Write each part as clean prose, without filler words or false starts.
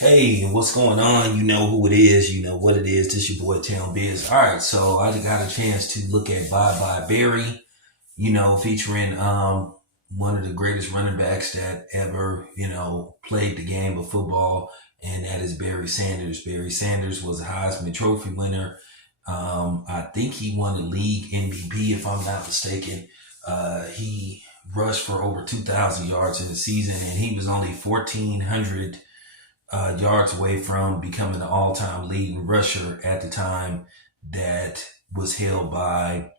Hey, what's going on? You know who it is. You know what it is. This your boy Town Biz. All right, so I got a chance to look at Bye Bye Barry. Featuring one of the greatest running backs that ever played the game of football, and that is Barry Sanders. Barry Sanders was a Heisman Trophy winner. I think he won the league MVP if I'm not mistaken. He rushed for over 2,000 yards in the season, and he was only 1,400 yards away from becoming the all-time leading rusher at the time that was held by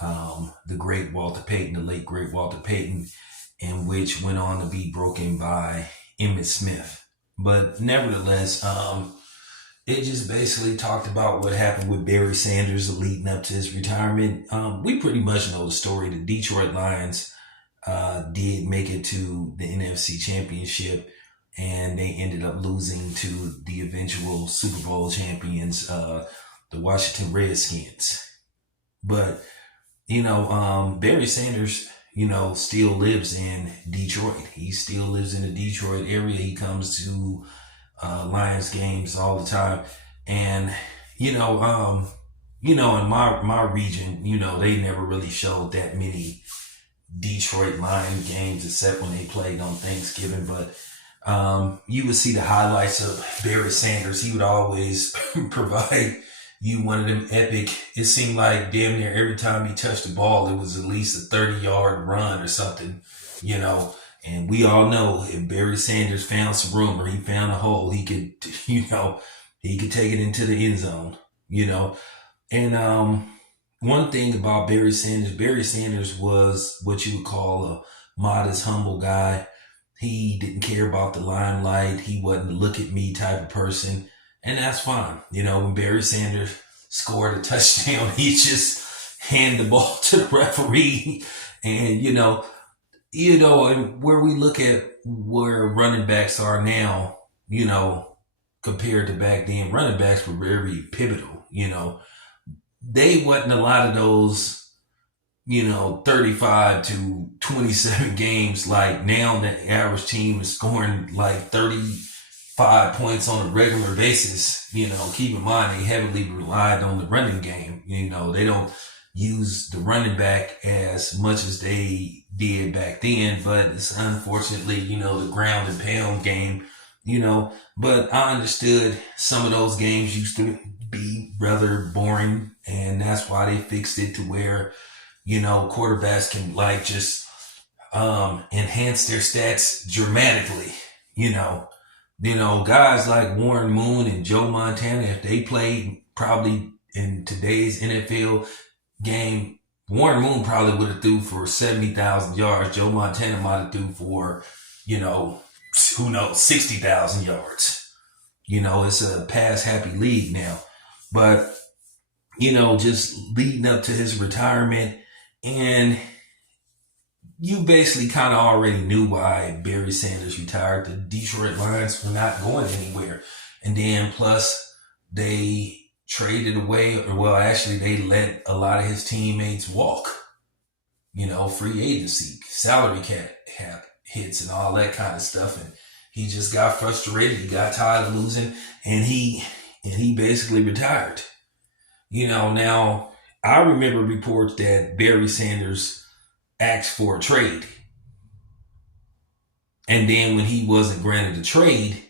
the great Walter Payton, the late great Walter Payton, and which went on to be broken by Emmitt Smith. But nevertheless, it just basically talked about what happened with Barry Sanders leading up to his retirement. We pretty much know the story. The Detroit Lions did make it to the NFC Championship, and they ended up losing to the eventual Super Bowl champions, the Washington Redskins. But Barry Sanders, still lives in Detroit. He still lives in the Detroit area. He comes to Lions games all the time, and in my region, they never really showed that many Detroit Lion games except when they played on Thanksgiving. But you would see the highlights of Barry Sanders. He would always provide you one of them epic. It seemed like damn near every time he touched the ball, it was at least a 30-yard run or something, you know. And we all know if Barry Sanders found some room or he found a hole, he could, he could take it into the end zone, you know. And one thing about Barry Sanders was what you would call a modest, humble guy. He didn't care about the limelight. He wasn't a look at me type of person. And that's fine. When Barry Sanders scored a touchdown, he just hand the ball to the referee. And, and where we look at where running backs are now, compared to back then, running backs were very pivotal. They wasn't a lot of those 35 to 27 games. Like now, the average team is scoring like 35 points on a regular basis. Keep in mind, they heavily relied on the running game. They don't use the running back as much as they did back then, but it's unfortunately, the ground and pound game, but I understood some of those games used to be rather boring, and that's why they fixed it to where quarterbacks can like just enhance their stats dramatically. Guys like Warren Moon and Joe Montana, if they played probably in today's NFL game, Warren Moon probably would have threw for 70,000 yards. Joe Montana might have threw for, who knows, 60,000 yards. It's a pass happy league now. But, just leading up to his retirement, and you basically kind of already knew why Barry Sanders retired. The Detroit Lions were not going anywhere. And then plus they traded away, or well, actually they let a lot of his teammates walk, free agency, salary cap hits and all that kind of stuff. And he just got frustrated. He got tired of losing, and he basically retired. Now I remember reports that Barry Sanders asked for a trade. And then when he wasn't granted a trade,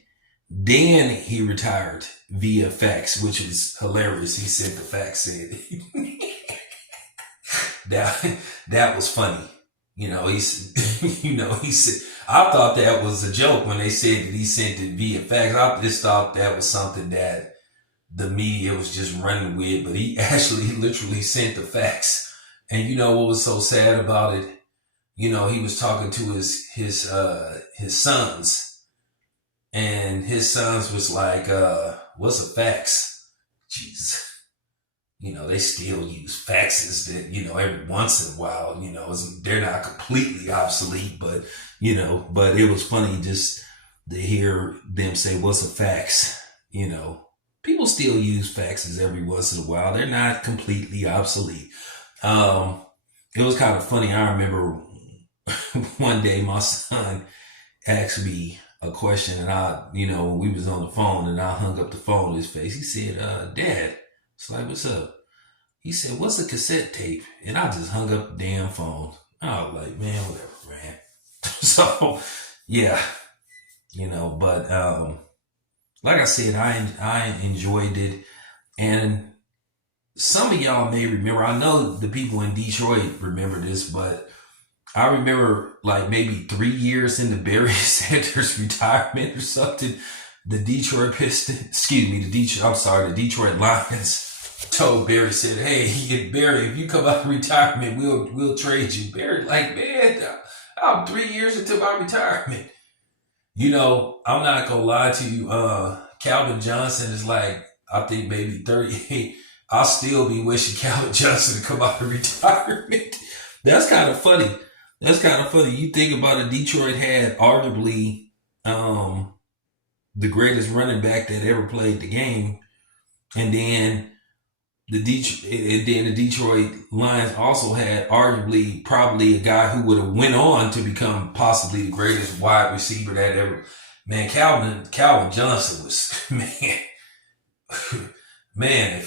then he retired via fax, which was hilarious. He said the fax said that was funny. He said, I thought that was a joke when they said that he sent it via fax. I just thought that was something that the media was just running with, but he actually literally sent the fax. And what was so sad about it? He was talking to his sons, and his sons was like, what's a fax? Jeez. They still use faxes that, every once in a while, they're not completely obsolete, but it was funny just to hear them say, what's a fax? People still use faxes every once in a while. They're not completely obsolete. It was kind of funny. I remember one day my son asked me, a question, and we was on the phone, and I hung up the phone to his face. He said, Dad, it's like, what's up? He said, what's a cassette tape? And I just hung up the damn phone. I was like, man, whatever, man. So, yeah, but like I said, I enjoyed it. And some of y'all may remember, I know the people in Detroit remember this, but I remember like maybe 3 years into Barry Sanders' retirement or something, the Detroit the Detroit Lions told Barry, said, hey, Barry, if you come out of retirement, we'll trade you. Barry, like, man, I'm 3 years into my retirement. I'm not gonna lie to you. Calvin Johnson is like, I think maybe 38. I'll still be wishing Calvin Johnson to come out of retirement. That's kind of funny. You think about it, Detroit had arguably the greatest running back that ever played the game, and then the Detroit Lions also had arguably probably a guy who would have went on to become possibly the greatest wide receiver that ever. Man, Calvin Johnson was man.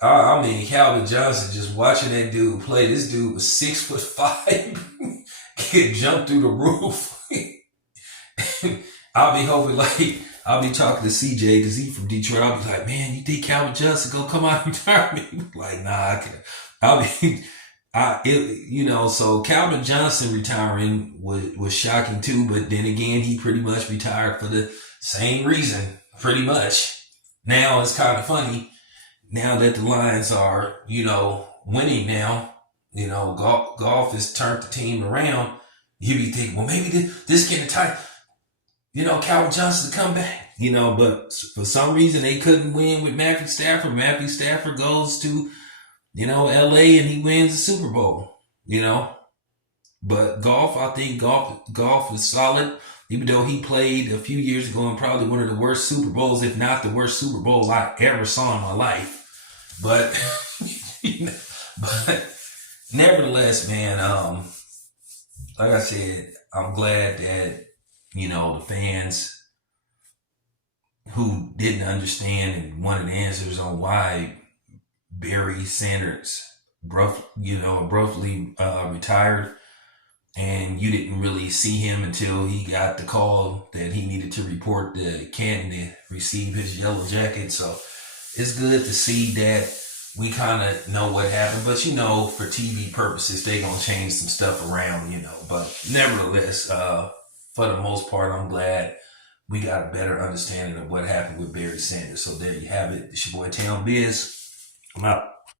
Calvin Johnson, just watching that dude play. This dude was 6'5", could jump through the roof. I'll be talking to CJ because he's from Detroit. I'll be like, man, you think Calvin Johnson gonna come out and retire me? Like, nah, so Calvin Johnson retiring was shocking too, but then again, he pretty much retired for the same reason, pretty much. Now it's kind of funny, now that the Lions are, winning now, golf has turned the team around. You be thinking, well, maybe this getting tight. Calvin Johnson to come back, but for some reason they couldn't win with Matthew Stafford. Matthew Stafford goes to, LA and he wins the Super Bowl, but I think golf is solid, even though he played a few years ago in probably one of the worst Super Bowls, if not the worst Super Bowl I ever saw in my life. But, but nevertheless, man, like I said, I'm glad that, the fans who didn't understand and wanted answers on why Barry Sanders abruptly retired, and you didn't really see him until he got the call that he needed to report to Canton to receive his yellow jacket. So it's good to see that we kind of know what happened, but for TV purposes, they gonna change some stuff around, but nevertheless, for the most part, I'm glad we got a better understanding of what happened with Barry Sanders. So there you have it. It's your boy Town Biz. I'm out.